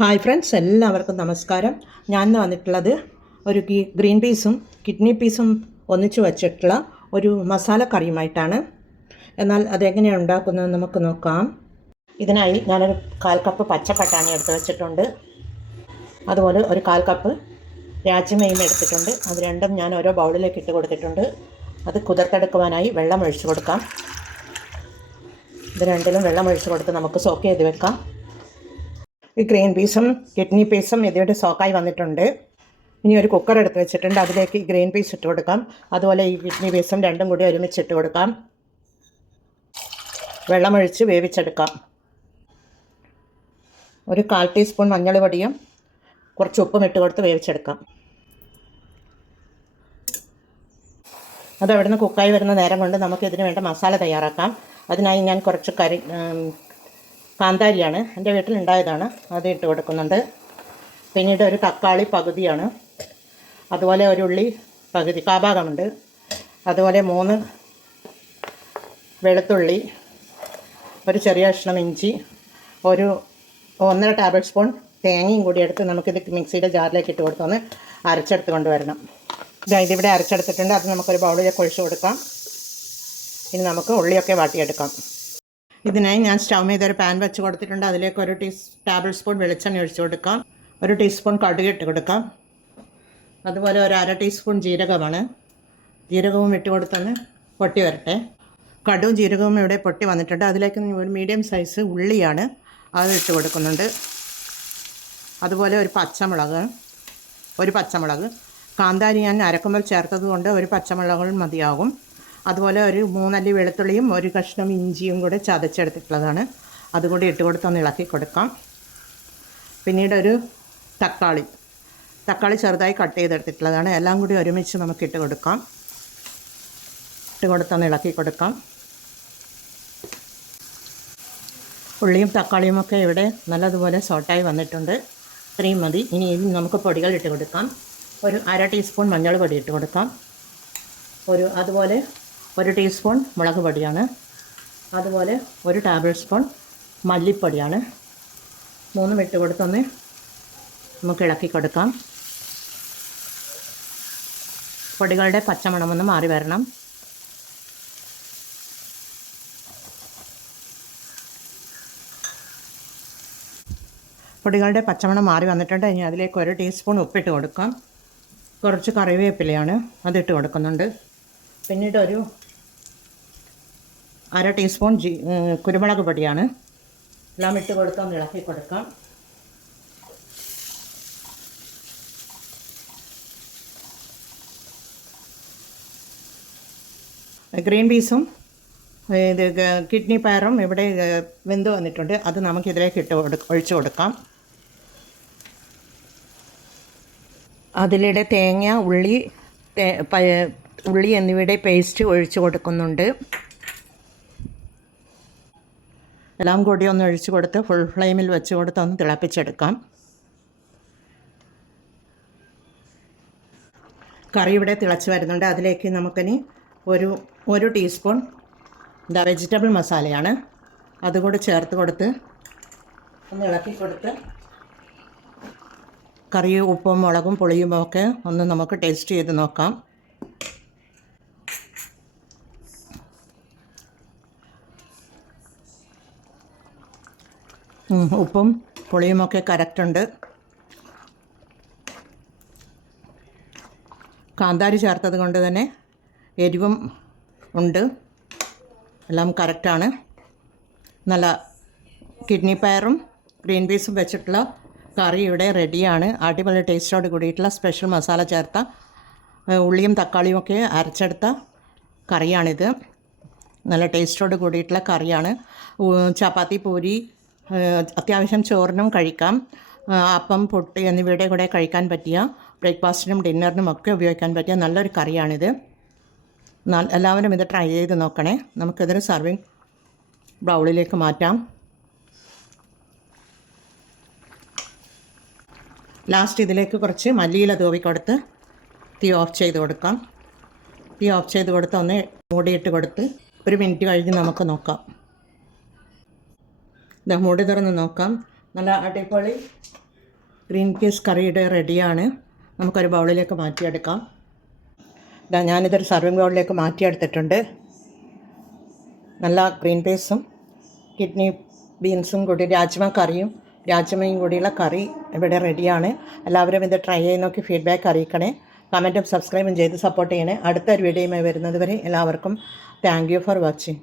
Hi friends, എല്ലാവർക്കും നമസ്കാരം. ഞാൻ ഇന്ന് വന്നിട്ടുള്ളത് ഒരു ഗ്രീൻ പീസും കിഡ്നി പീസും ഒന്നിച്ച് വച്ചിട്ടുള്ള ഒരു മസാല കറിയുമായിട്ടാണ്. എന്നാൽ അതെങ്ങനെയാണ് ഉണ്ടാക്കുന്നത് നമുക്ക് നോക്കാം. ഇതിനായി ഞാനൊരു 1/4 കപ്പ് പച്ചപ്പട്ടാണി എടുത്ത് വെച്ചിട്ടുണ്ട്. അതുപോലെ ഒരു 1/4 കപ്പ് രാജ്മയും എടുത്തിട്ടുണ്ട്. അത് രണ്ടും ഞാൻ ഓരോ ബൗളിലേക്ക് ഇട്ട് കൊടുത്തിട്ടുണ്ട്. അത് കുതിർത്തെടുക്കുവാനായി വെള്ളം ഒഴിച്ച് കൊടുക്കാം. ഇത് രണ്ടിലും വെള്ളം ഒഴിച്ച് കൊടുത്ത് നമുക്ക് സോക്ക് ചെയ്ത് വെക്കാം. ഈ ഗ്രീൻ പീസും കിഡ്നി പീസും ഇതിവിടെ സോക്കായി വന്നിട്ടുണ്ട്. ഇനി ഒരു കുക്കർ എടുത്ത് വെച്ചിട്ടുണ്ട്. അതിലേക്ക് ഈ ഗ്രീൻ പീസ് ഇട്ട് കൊടുക്കാം. അതുപോലെ ഈ കിഡ്നി പീസും രണ്ടും കൂടി ഒരുമിച്ച് ഇട്ട് കൊടുക്കാം. വെള്ളമൊഴിച്ച് വേവിച്ചെടുക്കാം. ഒരു 1/4 ടീസ്പൂൺ മഞ്ഞൾ പൊടിയും കുറച്ച് ഉപ്പും ഇട്ട് കൊടുത്ത് വേവിച്ചെടുക്കാം. അത് അവിടെ നിന്ന് കുക്കായി വരുന്ന നേരം കൊണ്ട് നമുക്ക് ഇതിന് വേണ്ട മസാല തയ്യാറാക്കാം. അതിനായി ഞാൻ കുറച്ച് കാന്താരിയാണ്, എൻ്റെ വീട്ടിലുണ്ടായതാണ്, അത് ഇട്ട് കൊടുക്കുന്നുണ്ട്. പിന്നീട് ഒരു തക്കാളി പകുതിയാണ്, അതുപോലെ ഒരു ഉള്ളി പകുതി കാഭാഗമുണ്ട്, അതുപോലെ 3 വെളുത്തുള്ളി, ഒരു ചെറിയ കഷ്ണം ഇഞ്ചി, ഒരു 1.5 ടേബിൾ സ്പൂൺ തേങ്ങയും കൂടി എടുത്ത് നമുക്കിത് മിക്സിയുടെ ജാറിലേക്ക് ഇട്ട് കൊടുത്തൊന്ന് അരച്ചെടുത്ത് കൊണ്ടുവരണം. ഇതിവിടെ അരച്ചെടുത്തിട്ടുണ്ട്. അത് നമുക്കൊരു ബൗളിലേക്ക് ഒഴിച്ച് കൊടുക്കാം. ഇനി നമുക്ക് ഉള്ളിയൊക്കെ വാട്ടിയെടുക്കാം. ഇതിനായി ഞാൻ സ്റ്റൗ ചെയ്ത് ഒരു പാൻ വെച്ച് കൊടുത്തിട്ടുണ്ട്. അതിലേക്ക് ഒരു ടേബിൾ സ്പൂൺ വെളിച്ചെണ്ണ ഒഴിച്ച് കൊടുക്കാം. ഒരു ടീസ്പൂൺ കടുക് ഇട്ട് കൊടുക്കാം. അതുപോലെ ഒരു 1/2 ടീസ്പൂൺ ജീരകമാണ്. ജീരകവും ഇട്ട് കൊടുത്തൊന്ന് പൊട്ടി വരട്ടെ. കടുവും ജീരകവും ഇവിടെ പൊട്ടി വന്നിട്ടുണ്ട്. അതിലേക്ക് ഒരു മീഡിയം സൈസ് ഉള്ളിയാണ്, അത് ഇട്ട് കൊടുക്കുന്നുണ്ട്. അതുപോലെ ഒരു പച്ചമുളക് കാന്താരി ഞാൻ അരക്കുമ്പോൾ ചേർത്തത് കൊണ്ട് ഒരു പച്ചമുളകും മതിയാകും. അതുപോലെ ഒരു 3 അല്ലി വെളുത്തുള്ളിയും ഒരു കഷ്ണം ഇഞ്ചിയും കൂടെ ചതച്ചെടുത്തിട്ടുള്ളതാണ്, അതുകൂടി ഇട്ട് കൊടുത്തൊന്ന് ഇളക്കി കൊടുക്കാം. പിന്നീട് ഒരു തക്കാളി ചെറുതായി കട്ട് ചെയ്തെടുത്തിട്ടുള്ളതാണ്. എല്ലാം കൂടി ഒരുമിച്ച് നമുക്ക് ഇട്ട് കൊടുക്കാം. ഇട്ട് കൊടുത്തൊന്ന് ഇളക്കി കൊടുക്കാം. ഉള്ളിയും തക്കാളിയുമൊക്കെ ഇവിടെ നല്ലതുപോലെ സോട്ടായി വന്നിട്ടുണ്ട്. ഇത്രയും മതി. ഇനി നമുക്ക് പൊടികൾ ഇട്ട് കൊടുക്കാം. ഒരു 1/2 ടീസ്പൂൺ മഞ്ഞൾ പൊടി ഇട്ട് കൊടുക്കാം. അതുപോലെ 1 ടീസ്പൂൺ മുളക് പൊടിയാണ്. അതുപോലെ 1 ടേബിൾ സ്പൂൺ മല്ലിപ്പൊടിയാണ്. 3 ഇട്ട് കൊടുത്തൊന്ന് നമുക്ക് ഇളക്കി കൊടുക്കാം. പൊടികളുടെ പച്ചമണമൊന്ന് മാറി വരണം. പൊടികളുടെ പച്ചമണം മാറി വന്നിട്ടുണ്ട്. ഇനി അതിലേക്ക് 1 ടീസ്പൂൺ ഉപ്പിട്ട് കൊടുക്കാം. കുറച്ച് കറിവേപ്പിലയാണ്, അതിട്ട് കൊടുക്കുന്നുണ്ട്. പിന്നീട് ഒരു 1/2 ടീസ്പൂൺ കുരുമുളക് പൊടിയാണ്. എല്ലാം ഇട്ട് കൊടുത്തൊന്ന് ഇളക്കി കൊടുക്കാം. ഗ്രീൻ പീസും കിഡ്നി പയറും ഇവിടെ വെന്ത് വന്നിട്ടുണ്ട്. അത് നമുക്കിതിലേക്ക് ഒഴിച്ച് കൊടുക്കാം. അതിലിടെ തേങ്ങ, ഉള്ളി എന്നിവയുടെ പേസ്റ്റ് ഒഴിച്ച് കൊടുക്കുന്നുണ്ട്. എല്ലാം കൂടി ഒന്ന് ഒഴിച്ച് കൊടുത്ത് ഫുൾ ഫ്ലെയിമിൽ വെച്ച് കൊടുത്ത് ഒന്ന് തിളപ്പിച്ചെടുക്കാം. കറി ഇവിടെ തിളച്ച് വരുന്നുണ്ട്. അതിലേക്ക് നമുക്കിനി ഒരു ടീസ്പൂൺ വെജിറ്റബിൾ മസാലയാണ്, അതുകൂടി ചേർത്ത് കൊടുത്ത് ഒന്ന് ഇളക്കി കൊടുത്ത് കറി ഉപ്പും മുളകും പുളിയുമൊക്കെ ഒന്ന് നമുക്ക് ടേസ്റ്റ് ചെയ്ത് നോക്കാം. ഉപ്പും പുളിയുമൊക്കെ കറക്റ്റുണ്ട്. കാന്താരി ചേർത്തത് കൊണ്ട് തന്നെ എരിവും ഉണ്ട്. എല്ലാം കറക്റ്റാണ്. നല്ല കിഡ്നി പയറും ഗ്രീൻ പീസും വെച്ചിട്ടുള്ള കറി ഇവിടെ റെഡിയാണ്. അടിപൊളി ടേസ്റ്റോട് കൂടിയിട്ടുള്ള സ്പെഷ്യൽ മസാല ചേർത്ത ഉള്ളിയും തക്കാളിയും ഒക്കെ അരച്ചെടുത്ത കറിയാണിത്. നല്ല ടേസ്റ്റോട് കൂടിയിട്ടുള്ള കറിയാണ്. ചപ്പാത്തി, പൂരി, അത്യാവശ്യം ചോറിനും കഴിക്കാം. അപ്പം, പുട്ട് എന്നിവയുടെ കൂടെ കഴിക്കാൻ പറ്റിയ, ബ്രേക്ക്ഫാസ്റ്റിനും ഡിന്നറിനും ഒക്കെ ഉപയോഗിക്കാൻ പറ്റിയ നല്ലൊരു കറിയാണിത്. എല്ലാവരും ഇത് ട്രൈ ചെയ്ത് നോക്കണേ. നമുക്കിതൊരു സർവിങ് ബൗളിലേക്ക് മാറ്റാം. ലാസ്റ്റ് ഇതിലേക്ക് കുറച്ച് മല്ലിയില തൂവി കൊടുത്ത് തീ ഓഫ് ചെയ്ത് കൊടുക്കാം. തീ ഓഫ് ചെയ്ത് കൊടുത്ത് ഒന്ന് മൂടിയിട്ട് കൊടുത്ത് 1 മിനിറ്റ് കഴിഞ്ഞ് നമുക്ക് നോക്കാം. മൂടി തുറന്ന് നോക്കാം. നല്ല അടിപൊളി ഗ്രീൻ പീസ് കറിയുടെ റെഡിയാണ്. നമുക്കൊരു ബൗളിലേക്ക് മാറ്റിയെടുക്കാം. ഞാനിതൊരു സർവിങ് ബൗളിലേക്ക് മാറ്റിയെടുത്തിട്ടുണ്ട്. നല്ല ഗ്രീൻ പീസും കിഡ്നി ബീൻസും കൂടി രാജ്മ കറിയും രാജ്മയും കൂടിയുള്ള കറി ഇവിടെ റെഡിയാണ്. എല്ലാവരും ഇത് ട്രൈ ചെയ്ത് നോക്കി ഫീഡ്ബാക്ക് അറിയിക്കണേ. കമൻറ്റും സബ്സ്ക്രൈബും ചെയ്ത് സപ്പോർട്ട് ചെയ്യണേ. അടുത്തൊരു വീഡിയോയുമായി വരുന്നത് വരെ എല്ലാവർക്കും താങ്ക് യു ഫോർ വാച്ചിങ്.